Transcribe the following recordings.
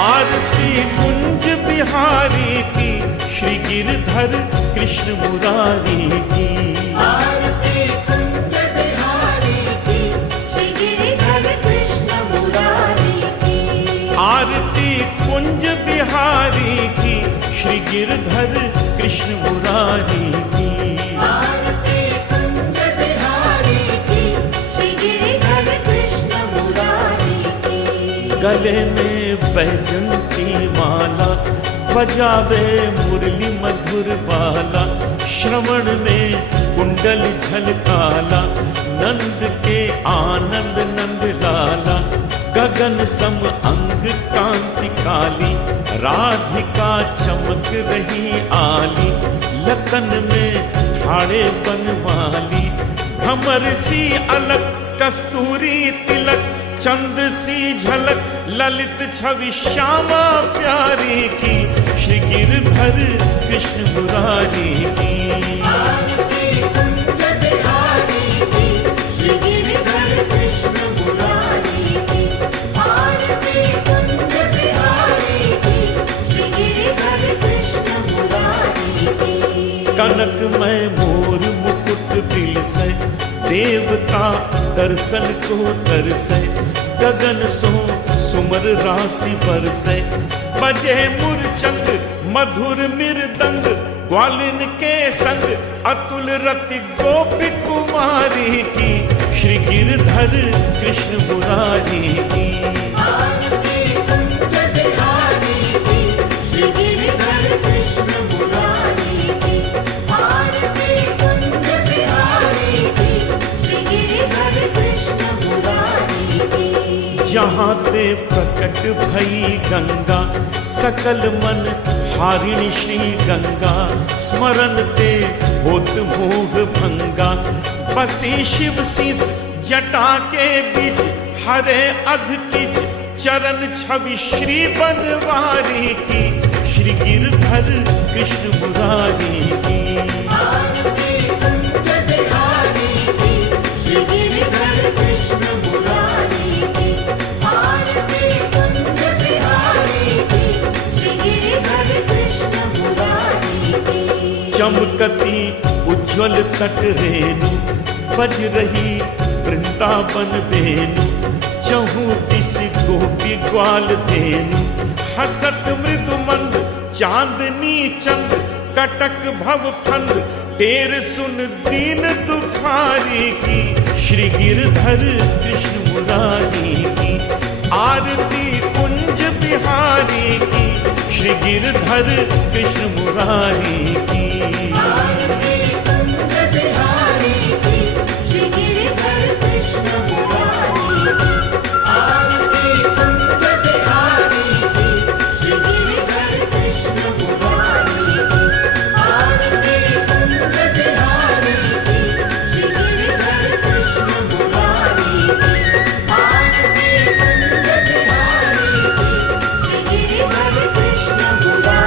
आरती कुंज बिहारी की, श्री गिरधर कृष्ण मुरारी की। आरती कुंज बिहारी की, श्री गिरधर कृष्ण मुरारी की। आरती कुंज बिहारी की, श्री गिरधर कृष्ण मुरारी की। आरती कुंज बिहारी की, श्री गिरधर कृष्ण मुरारी की। गले में बैजंती माला, बजावे मुरली मधुर बाला। श्रवण में कुंडल झलकाला, नंद के आनंद नंद लाला। गगन सम अंग कांति काली, राधिका चमक रही आली। लखन में ठाड़े बनवाली, भ्रमर सी अलग कस्तूरी तिलक। चंद सी झलक ललित छवि श्यामा प्यारी की, श्री गिरधर कृष्ण मुरारी की। आरती कुंज बिहारी की, श्री गिरधर कृष्ण मुरारी की। आरती कुंज बिहारी की, श्री गिरधर कृष्ण मुरारी की। कनकमय मोर मुकुट बिलसै, देवता दर्शन को तरसै। गगन सो सुमर राशि बरसै, बजे मूर्छंग मधुर मृदंग। ग्वालिन के संग अतुल रति गोपी कुमारी की, श्री गिरधर कृष्ण मुरारी की। आरती कुंज बिहारी की, श्री गिरधर कृष्ण मुरारी की। आरती कुंज बिहारी की, श्री गिरधर कृष्ण मुरारी की। जहाँ ते प्रकट भई गंगा, सकल मन हारिणी श्री गंगा। स्मरण ते होत मोह भंगा, बसी शिव शीस जटा के बीच। हरे अघ किज चरण छवि श्री बनवारी की, श्री गिरधर कृष्ण मुरारी की। आरती कुंज बिहारी की, श्री गिरधर कृष्ण मुरारी की। आरती कुंज बिहारी की, श्री गिरधर कृष्ण मुरारी की। चमकती उज्ज्वल तट रेणु, बज रही वृंदावन वेणु। चहु दिस गोपी ग्वाल धेनु, हसत मृदु मंद चांदनी चंद। कटक भव फंद टेर सुन दीन दुखारी की, श्री गिरधर कृष्ण मुरारी की। आरती कुंज बिहारी की, श्री गिरधर कृष्ण मुरारी की। आरती कुंज बिहारी की, श्री गिरधर कृष्ण मुरारी की। आरती कुंज बिहारी की, श्री गिरधर कृष्ण मुरारी की। आरती कुंज बिहारी की, श्री गिरधर कृष्ण मुरारी की। आरती कुंज बिहारी की, श्री गिरधर कृष्ण मुरारी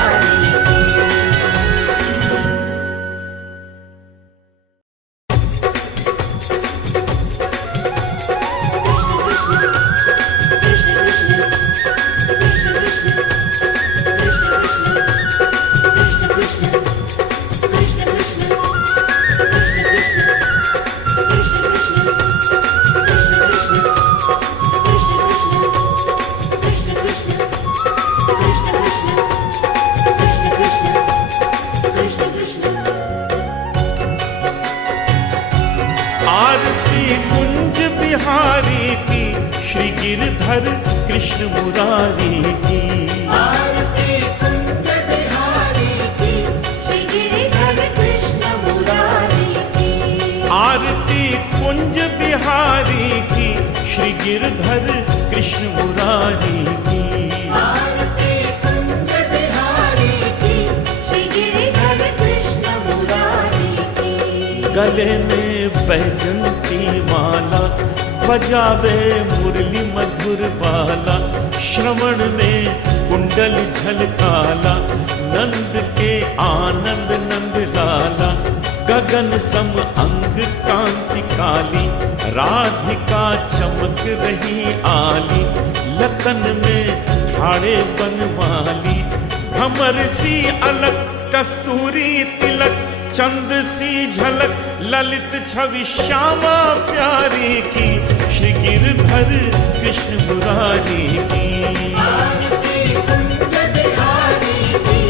आरती कुंज बिहारी की, श्री गिरधर कृष्ण मुरारी की। आरती कुंज बिहारी की, श्री गिरधर कृष्ण मुरारी की। आरती कुंज बिहारी की, श्री गिरधर कृष्ण मुरारी की। आरती कुंज बिहारी की, श्री गिरधर कृष्ण मुरारी की। गले में बैजंती माला, बजावे मुरली मधुर बाला। श्रवण में कुंडल झलकाला, नंद के आनंद नंद लाला। गगन सम अंग कांति काली, राधिका चमक रही आली। लखन में ठाड़े बनवाली, भमर सी अलग कस्तूरी तिलक, चंद सी झलक ललित छवि श्यामा प्यारी की, श्री गिरधर कृष्ण मुरारी की। आरती कुंज बिहारी की,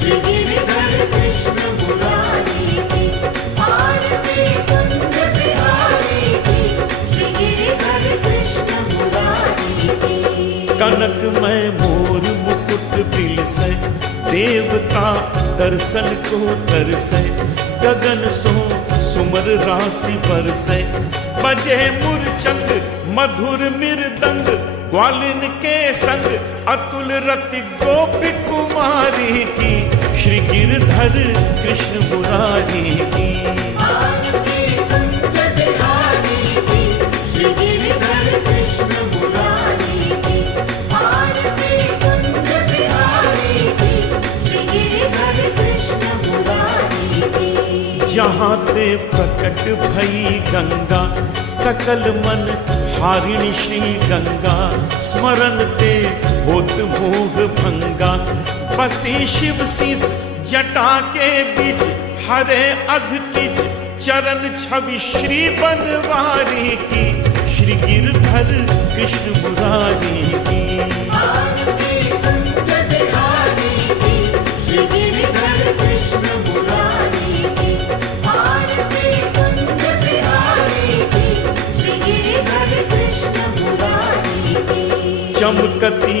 श्री गिरधर कृष्ण मुरारी की। आरती कुंज बिहारी की, श्री गिरधर कृष्ण मुरारी की। कनकमय मोर मुकुट बिलसै, देवता दर्शन को तरसै, गगन सो सुमर राशि बरसै, बजे मूर्छंग मधुर मृदंग, ग्वालिन के संग अतुल रति गोपी कुमारी की, श्री गिरधर कृष्ण मुरारी की। आरती कुंज बिहारी की, श्री गिरधर कृष्ण मुरारी की। आरती कुंज बिहारी की, श्री गिरधर कृष्ण मुरारी की। जहाँ ते प्रकट भई गंगा, सकल मन हारिणी श्री गंगा, स्मरण ते होत मोह भंगा, बसी शिव शीस जटा के बीच, हरे अघ किज चरण छवि श्री बनवारी की, श्री गिरधर कृष्ण मुरारी की। आरती कुंज बिहारी की, श्री गिरधर कृष्ण मुरारी की। आरती कुंज बिहारी की, श्री गिरधर कृष्ण मुरारी की। चमकती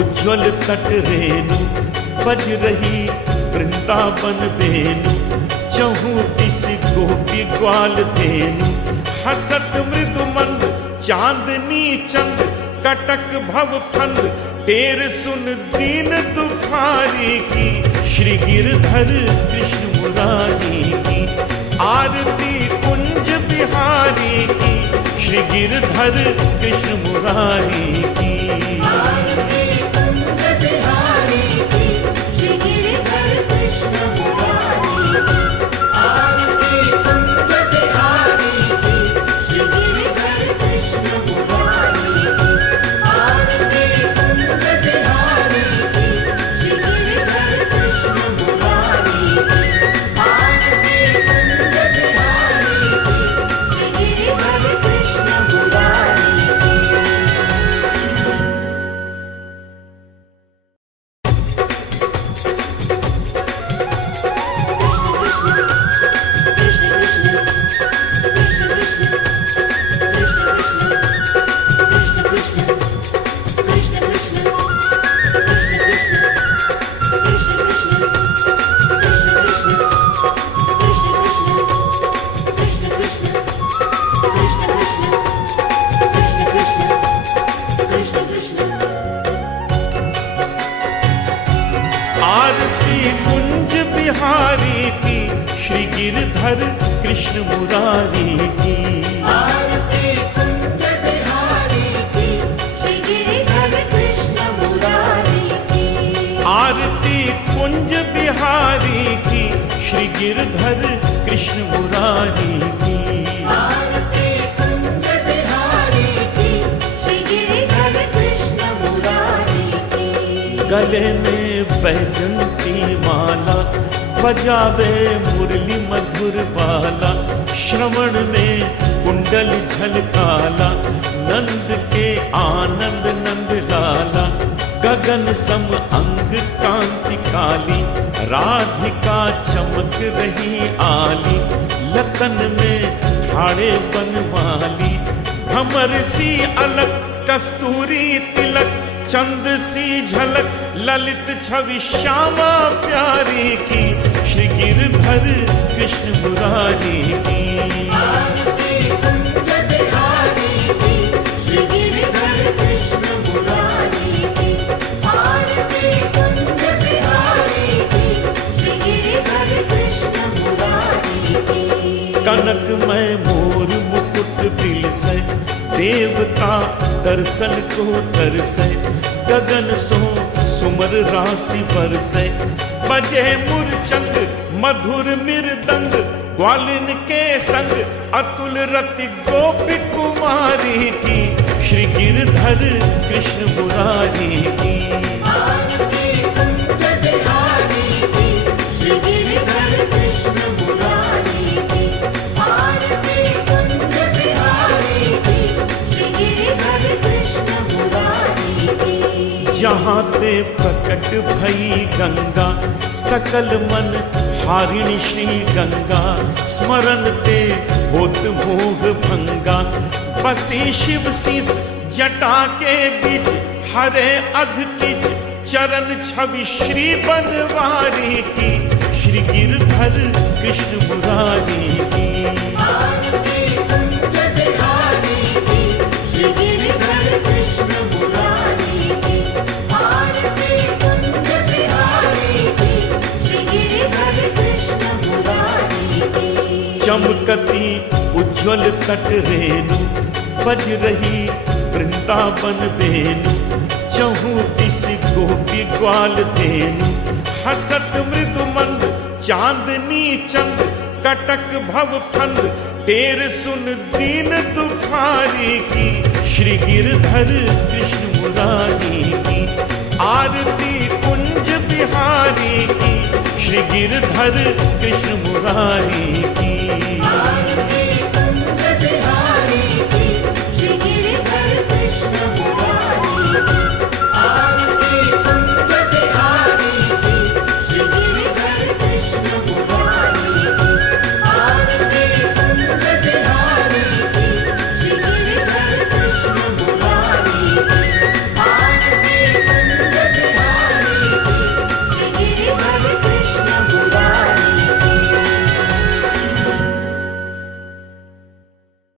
उज्ज्वल तट रेणु, बज रही वृंदावन वेणु, चहु दिस गोपी ग्वाल धेनु, हसत मृदु मंद चांदनी चंद, कटक भव फंद टेर सुन दीन दुखारी की, श्री गिरधर कृष्ण मुरारी की। आरती कुंज बिहारी की, श्री गिरधर कृष्ण मुरारी की। आरती कुंज बिहारी की, श्री गिरधर कृष्ण मुरारी की। आरती कुंज बिहारी की, श्री गिरधर कृष्ण मुरारी की। आरती कुंज बिहारी की, श्री गिरधर कृष्ण मुरारी की। आरती कुंज बिहारी की, श्री गिरधर कृष्ण मुरारी आरती कुंज बिहारी की, श्री गिरधर कृष्ण मुरारी की। आरती कुंज बिहारी की, श्री गिरधर कृष्ण मुरारी की। आरती कुंज बिहारी की, श्री गिरधर कृष्ण मुरारी की। आरती कुंज बिहारी की, श्री गिरधर कृष्ण मुरारी की। गले में बैजंती माला, बजावे मुरली मधुर बाला, श्रवण में कुंडल झलकाला, नंद के आनंद नंद लाला, गगन सम अंग कांति काली, राधिका चमक रही आली, लतन में ठाड़े बनवाली, भमर सी अलग कस्तूरी तिलक, चंद सी झलक ललित छवि श्यामा प्यारी की, श्री गिरधर कृष्ण मुरारी की। आरती कुंज बिहारी की, श्री गिरधर कृष्ण मुरारी की। आरती कुंज बिहारी की, श्री गिरधर कृष्ण मुरारी की। कनकमय मोर मुकुट बिलसै, देवता दर्शन को तरसै, गगन सो सुमर राशि बरसै, बजे मूर्छंग मधुर मृदंग, ग्वालिन के संग अतुल रति गोपी कुमारी की, श्री गिरधर कृष्ण मुरारी की। आरती कुंज बिहारी की, श्री गिरधर कृष्ण मुरारी की। आरती कुंज बिहारी की, श्री गिरधर कृष्ण मुरारी की। जहाँ ते प्रकट भई गंगा, सकल मन हारिणी श्री गंगा। स्मरण ते होत मोह भंगा, बसी शिव शीस जटा के बीच। हरे अघ किच चरण छवि श्री बनवारी की, श्री गिरधर कृष्ण मुरारी की। आरती कुंज बिहारी की, श्री गिरधर कृष्ण मुरारी की। आरती कुंज बिहारी की, श्री गिरधर कृष्ण मुरारी की। चमकती उज्ज्वल तट रेणु, बज रही वृंदावन वेणु। चहु दिस गोपी ग्वाल धेनु, हसत मृदु मंद चांदनी चंद। कटक भव फंद टेर सुन दीन दुखारी की, श्री गिरधर कृष्ण मुरारी की। आरती कुंज बिहारी की, श्री गिरधर कृष्ण मुरारी की। आरती